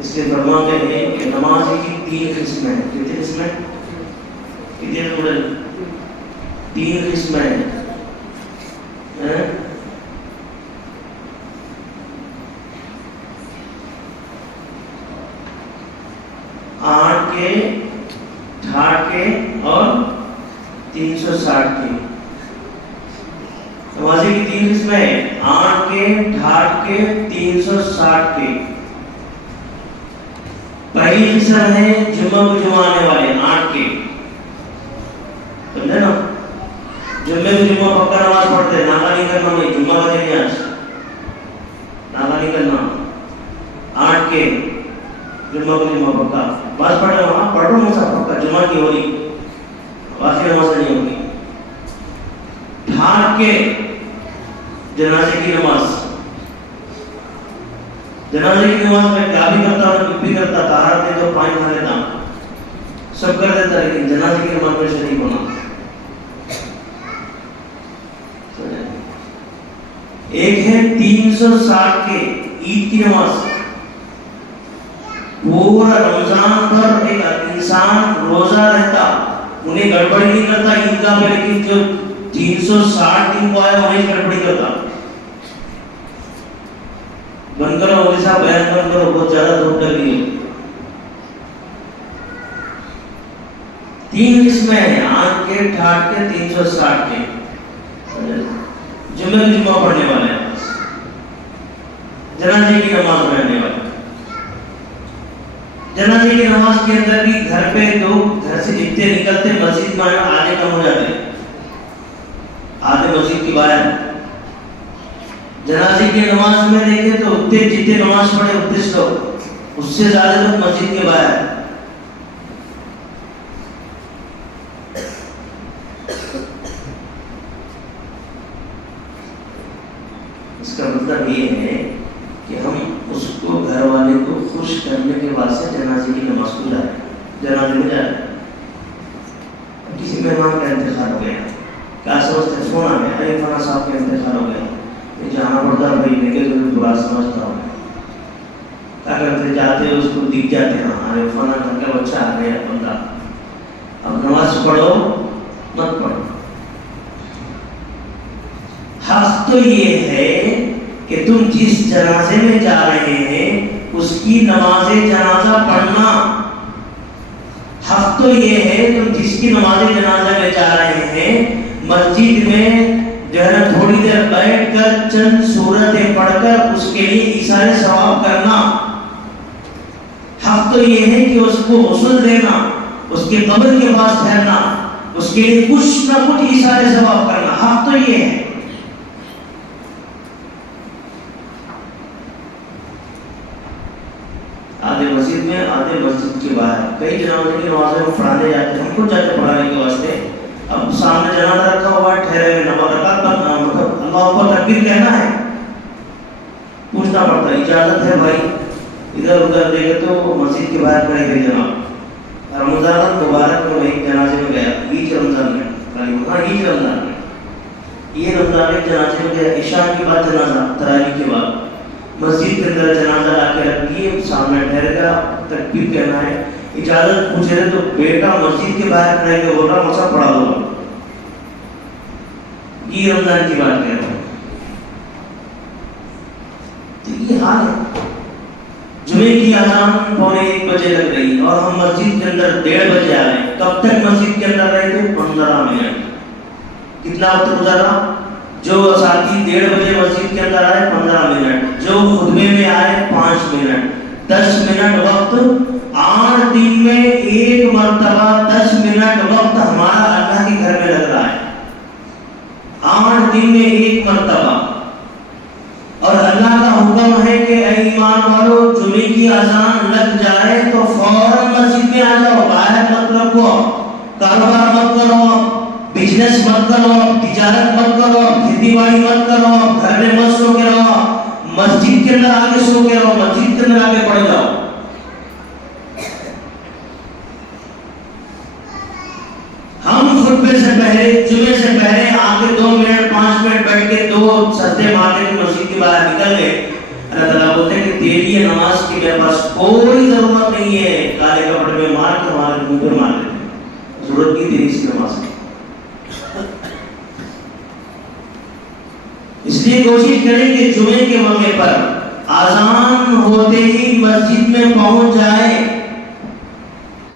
اس لیے فرماتے ہیں کہ نماز کی 3 قسمیں ہیں. کتنی قسمیں؟ کتنے ٹوٹل؟ 3 قسمیں ہیں. 8 کے، 68 کے اور 360 کے. نمازی کی 3 قسمیں ہیں، 8 کے، 68 کے، 360 کے. پہلی قسم ہے جمعہ کو جمعہ آنے والے 8 کے، سمجھے نا؟ جمعے کو جمعہ پکا نماز پڑھتے ہیں، ناغا نہیں کرنا، نہیں جمعہ کا دن ہے آج، ناغا نہیں کرنا. 8 کے جمعہ کو جمعہ پکا بات پڑھ رہا ہوں، پڑھ رہا ہوں سب پکا، جمعہ کی ہو رہی، باقی نماز نہیں ہوگی. 68 کے جنازے کی نماز. جنازے کی نماز میں کیا بھی کرتا ہوں، کچھ بھی کرتا، طہارت دے تو پانی کھا لیتا، سب کر دیتا، لیکن جنازے کی نماز میں شریک ہونا. ایک ہے 360 کے عید کی نماز. پورا رمضان پر ایک انسان روزہ رہتا، انہیں گڑبڑی نہیں کرتا عیدگاہ میں، لیکن جو 360 دن کو آیا وہیں گڑبڑی کرتا. بند کرو مولوی صاحب، بیان بند کرو، بہت زیادہ دھوپ لگ رہی ہے. 3 قسمیں ہیں، 8 کے، 68 کے، 360 کے. جمعہ جمعہ پڑھنے والے ہیں، جنازے کی نماز پڑھنے والے. جنازے کی نماز کے اندر بھی گھر پہ لوگ گھر سے جتنے نکلتے مسجد میں آدھے کم ہو جاتے ہیں، آدھے مسجد کی باہر. جنازے کی نماز میں دیکھیں تو اتنے جتنے نماز پڑھے اتنے لوگ، اس سے زیادہ لوگ مسجد کے باہر. اس کا مطلب یہ ہے کہ ہم اس کو گھر والے کو خوش کرنے کے واسطے جنازے کی نماز کو جائیں، جنازے میں جائیں. کسی مہمان کا انتقال ہو گیا، کیا سمجھتے ہیں، فون آ گیا، ارے فلاں صاحب کا انتقال ہو گیا، جانا پڑتا بھائی، لیکن برا سمجھتا ہوں. کیا کرتے، جاتے اس کو دکھ جاتے ہیں، ارے فلاں گھر کا بچہ آ گیا بندہ. اب نماز پڑھو مت پڑھو. حق تو یہ ہے کہ تم جس جنازے میں جا رہے ہیں اس کی نماز جنازہ پڑھنا. حق تو یہ ہے تم جس کی نماز جنازہ میں جا رہے ہیں مسجد میں جو ہے نا تھوڑی دیر بیٹھ کر چند سورتیں پڑھ کر اس کے لیے ایثار ثواب کرنا. حق تو یہ ہے کہ اس کو غسل دینا، اس کے قبر کے پاس ٹھہرنا، اس کے لیے کچھ نہ کچھ ایثار ثواب کرنا. حق تو یہ ہے. آدھے مسجد میں، آدھے مسجد کے باہر. کئی جنازے کی نمازیں ہم پڑھانے جاتے ہیں، ہم کو جاتے پڑھانے کے واسطے. اب سامنے جنازہ رکھا ہوا ہے، ٹھہرے ہوئے نماز رکعت پڑھنا، مطلب اللہ اکبر تکبیر کہنا ہے، پوچھنا پڑتا ہے اجازت ہے بھائی. ادھر ادھر دیکھے تو مسجد کے باہر کھڑے ہوئے جناب. رمضان مبارک میں وہی جنازے میں گیا، عید رمضان میں، ہاں عید رمضان میں، یہ رمضان میں جنازے میں گیا. عشاء کے بعد جنازہ، تراویح کے بعد مسجد کے اندر جنازہ لا کے رکھ دیے، سامنے ٹھہر گیا، تکبیر کہنا ہے. اجازت پوچھ رہے تو بیٹا مسجد کے باہر کھڑے کے بول رہا مسا پڑھا دو. یہ رمضان کی بات کہہ رہا ہوں. تو یہ حال ہے. جمعے کی اذان 1:45 بجے لگ رہی اور ہم مسجد کے اندر 1:30 بجے آ رہے ہیں. کب تک مسجد کے اندر رہے تھے؟ 15 منٹ. کتنا وقت گزارا؟ جو ساتھی 1:30 بجے مسجد کے اندر آئے 15 منٹ، جو خطبے میں آئے 5 منٹ، 10 منٹ وقت. 8 دن میں 1 مرتبہ 10 منٹ وقت ہمارا اللہ کے گھر میں لگ رہا ہے. 8 دن میں 1 مرتبہ. اور اللہ کا حکم ہے کہ اے ایمان والو، جمعے کی اذان لگ جائے تو فوراً مسجد میں آ جاؤ، باہر مت رکھو، کاروبار مت کرو، بزنس مت کرو، تجارت مت کرو، کھیتی باڑی مت کرو، گھر میں مت سو کے رہو، مسجد کے اندر آگے سو کے رہو، مسجد کے اندر آگے پڑھ جاؤ. ہم خطبے سے پہلے، جمعے سے پہلے آ کے 2 منٹ 5 منٹ بیٹھ کے 2 سجدے مارنے کی مسجد کے باہر نکل گئے. اللہ تعالیٰ بولتے ہیں کہ تیری یہ نماز کی میرے پاس کوئی ضرورت نہیں ہے، کالے کپڑے میں مار کے ہمارے منہ پہ مار لیتے ہیں، ضرورت نہیں تیری اس نماز کی۔ اس لیے کوشش کریں کہ جمعے کے موقع پر آذان ہوتے ہی مسجد میں پہنچ جائے،